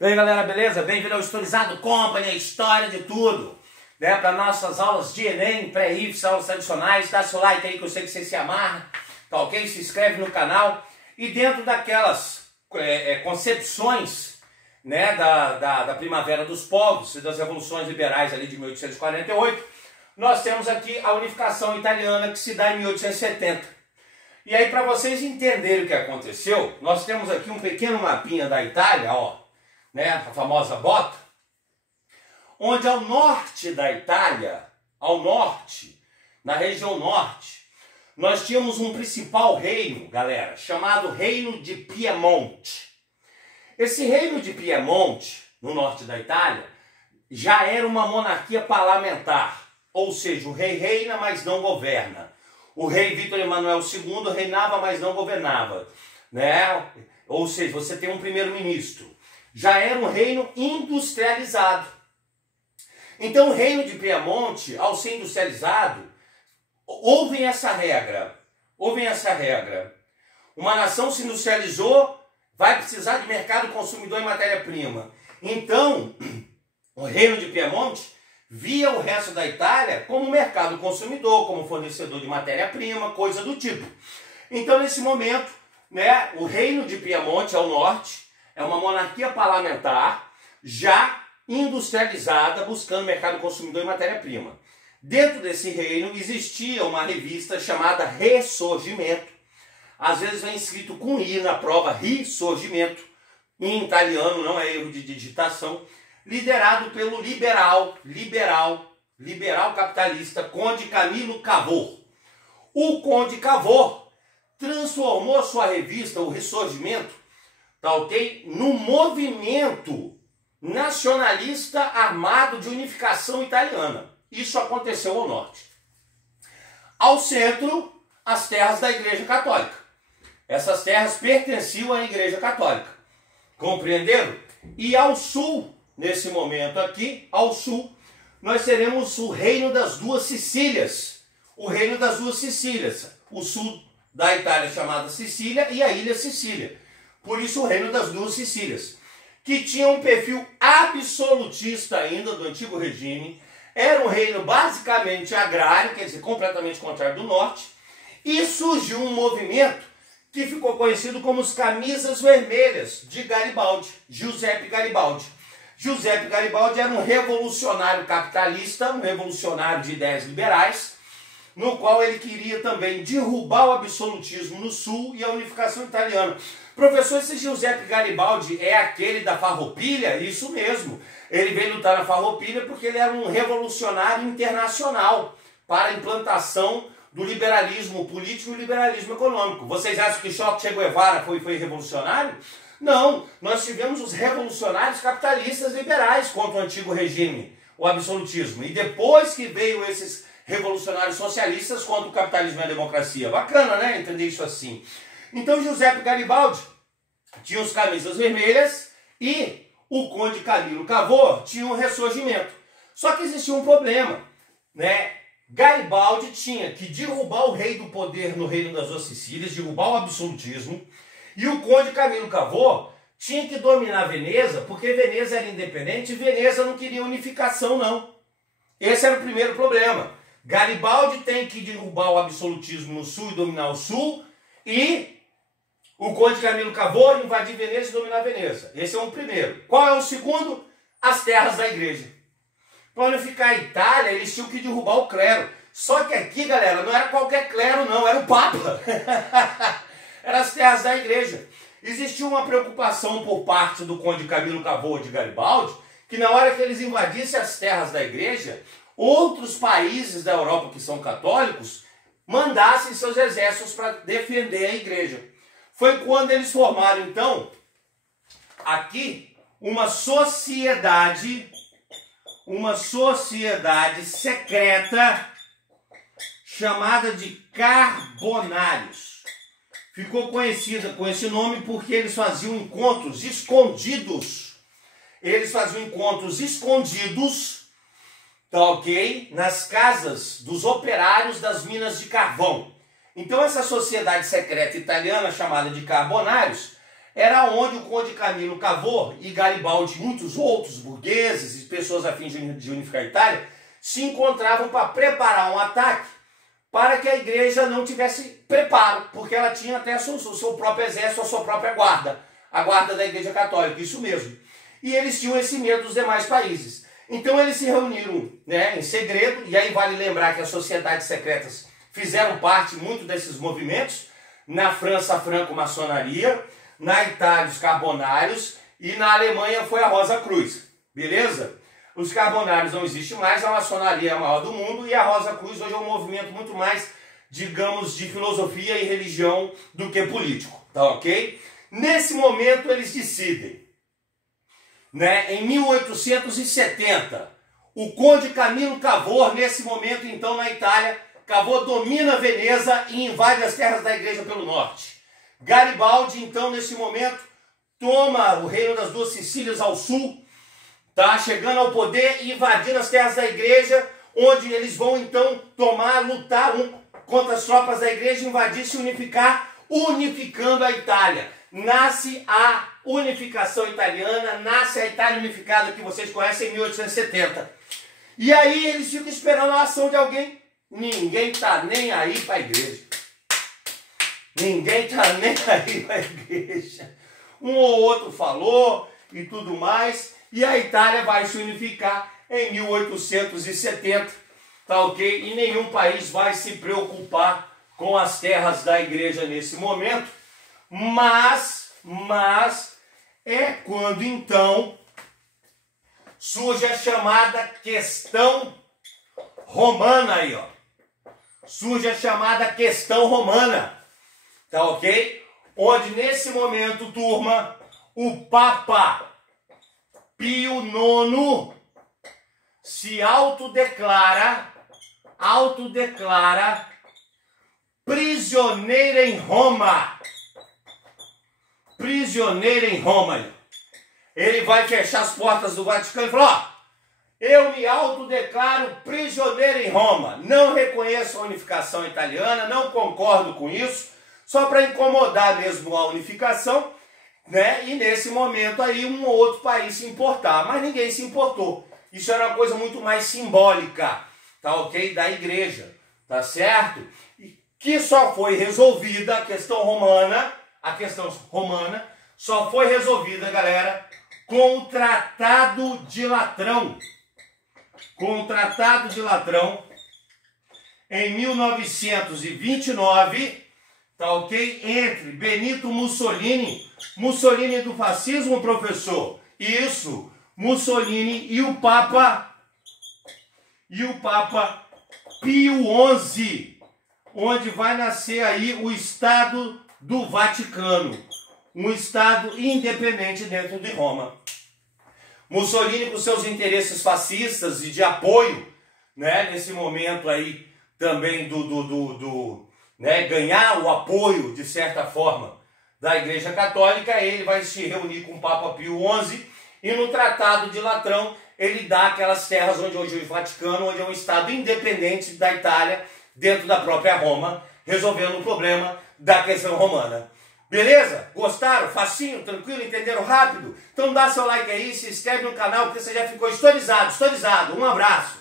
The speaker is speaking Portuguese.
E aí galera, beleza? Bem-vindo ao Historizado Company, a história de tudo, né? Para nossas aulas de Enem, pré-IFES, aulas tradicionais. Dá seu like aí que eu sei que você se amarra, tá ok? Se inscreve no canal. E dentro daquelas concepções, né, da Primavera dos Povos e das Revoluções Liberais ali de 1848, nós temos aqui a unificação italiana que se dá em 1870. E aí, para vocês entenderem o que aconteceu, nós temos aqui um pequeno mapinha da Itália, ó, né, a famosa bota, onde ao norte da Itália, ao norte, na região norte, nós tínhamos um principal reino, galera, chamado Reino de Piemonte. Esse Reino de Piemonte, no norte da Itália, já era uma monarquia parlamentar, ou seja, o rei reina, mas não governa. O rei Vítor Emanuel II reinava, mas não governava, né? Ou seja, você tem um primeiro-ministro. Já era um reino industrializado. Então o reino de Piemonte, ao ser industrializado, houve essa regra. Uma nação se industrializou, vai precisar de mercado consumidor em matéria-prima. Então, o reino de Piemonte via o resto da Itália como mercado consumidor, como fornecedor de matéria-prima, coisa do tipo. Então, nesse momento, né, o reino de Piemonte, ao norte, é uma monarquia parlamentar, já industrializada, buscando mercado consumidor e matéria-prima. Dentro desse reino existia uma revista chamada Risorgimento. Às vezes vem escrito com I na prova, Risorgimento. Em italiano, não é erro de digitação. Liderado pelo liberal capitalista Conde Camillo Cavour. O Conde Cavour transformou sua revista, o Risorgimento, tá ok? No movimento nacionalista armado de unificação italiana. Isso aconteceu ao norte. Ao centro, as terras da Igreja Católica. Essas terras pertenciam à Igreja Católica. Compreenderam? E ao sul, nesse momento aqui, ao sul, nós teremos o Reino das Duas Sicílias. O Reino das Duas Sicílias. O sul da Itália chamada Sicília e a Ilha Sicília. Por isso o Reino das Duas Sicílias, que tinha um perfil absolutista ainda do antigo regime, era um reino basicamente agrário, quer dizer, completamente contrário do norte, e surgiu um movimento que ficou conhecido como os Camisas Vermelhas, de Garibaldi, Giuseppe Garibaldi. Giuseppe Garibaldi era um revolucionário capitalista, um revolucionário de ideias liberais, no qual ele queria também derrubar o absolutismo no sul e a unificação italiana. Professor, esse Giuseppe Garibaldi é aquele da Farroupilha? Isso mesmo. Ele veio lutar na Farroupilha porque ele era um revolucionário internacional para a implantação do liberalismo político e liberalismo econômico. Vocês acham que Che Guevara foi revolucionário? Não, nós tivemos os revolucionários capitalistas liberais contra o antigo regime, o absolutismo. E depois que veio esses revolucionários socialistas contra o capitalismo e a democracia. Bacana, né? Entender isso assim. Então, Giuseppe Garibaldi tinha os Camisas Vermelhas e o Conde Camillo Cavour tinha um Ressurgimento. Só que existia um problema, né? Garibaldi tinha que derrubar o rei do poder no Reino das Duas Sicílias, derrubar o absolutismo, e o Conde Camillo Cavour tinha que dominar Veneza, porque Veneza era independente e Veneza não queria unificação, não. Esse era o primeiro problema. Garibaldi tem que derrubar o absolutismo no sul e dominar o sul, e o Conde Camillo Cavour invadir Veneza e dominar Veneza. Esse é o primeiro. Qual é o segundo? As terras da igreja. Para unificar a Itália, eles tinham que derrubar o clero. Só que aqui, galera, não era qualquer clero, não, era o Papa. Eram as terras da igreja. Existia uma preocupação por parte do Conde Camillo Cavour de Garibaldi, que na hora que eles invadissem as terras da igreja, outros países da Europa que são católicos mandassem seus exércitos para defender a igreja. Foi quando eles formaram, então, aqui uma sociedade secreta chamada de Carbonários. Ficou conhecida com esse nome porque eles faziam encontros escondidos. Tá ok? Nas casas dos operários das minas de carvão. Então essa sociedade secreta italiana chamada de Carbonários, era onde o conde Camilo Cavour e Garibaldi e muitos outros burgueses e pessoas afins de unificar a Itália se encontravam para preparar um ataque para que a igreja não tivesse preparo, porque ela tinha até o seu próprio exército, a sua própria guarda, a guarda da Igreja Católica, isso mesmo. E eles tinham esse medo dos demais países. Então eles se reuniram, né, em segredo, e aí vale lembrar que as sociedades secretas fizeram parte muito desses movimentos. Na França, a franco-maçonaria, na Itália, os carbonários, e na Alemanha foi a Rosa Cruz, beleza? Os carbonários não existem mais, a maçonaria é a maior do mundo, e a Rosa Cruz hoje é um movimento muito mais, digamos, de filosofia e religião do que político, tá ok? Nesse momento eles decidem, né, em 1870, o conde Camilo Cavour, nesse momento então na Itália, Cavour domina Veneza e invade as terras da igreja pelo norte. Garibaldi então nesse momento toma o reino das duas Sicílias ao sul, tá, chegando ao poder e invadindo as terras da igreja, onde eles vão então lutar contra as tropas da igreja, invadir, se unificar, unificando a Itália. Nasce a unificação italiana, nasce a Itália unificada que vocês conhecem em 1870. E aí eles ficam esperando a ação de alguém. Ninguém tá nem aí para a igreja. Ninguém tá nem aí para a igreja. Um ou outro falou e tudo mais. E a Itália vai se unificar em 1870, tá ok? E nenhum país vai se preocupar com as terras da igreja nesse momento. Mas é quando então surge a chamada questão romana aí, ó. Surge a chamada questão romana, tá ok? Onde nesse momento, turma, o Papa Pio IX se autodeclara prisioneiro em Roma. Prisioneiro em Roma. Ele vai fechar as portas do Vaticano e falar, ó, eu me autodeclaro prisioneiro em Roma. Não reconheço a unificação italiana, não concordo com isso, só para incomodar mesmo a unificação, né? E nesse momento aí um ou outro país se importar, mas ninguém se importou. Isso era uma coisa muito mais simbólica, tá ok? Da igreja, tá certo? E que só foi resolvida a questão romana só foi resolvida, galera, com o Tratado de Latrão. Com o Tratado de Latrão, em 1929, tá ok? Entre Benito Mussolini do fascismo, professor, isso, Mussolini e o Papa Pio XI, onde vai nascer aí o Estado do Vaticano, um Estado independente dentro de Roma. Mussolini, com seus interesses fascistas e de apoio, né, nesse momento aí também né, ganhar o apoio, de certa forma, da Igreja Católica, ele vai se reunir com o Papa Pio XI e no Tratado de Latrão ele dá aquelas terras onde hoje é o Vaticano, onde é um Estado independente da Itália, dentro da própria Roma, resolvendo o problema da questão romana. Beleza? Gostaram? Facinho? Tranquilo? Entenderam rápido? Então dá seu like aí, se inscreve no canal, porque você já ficou historizado. Um abraço!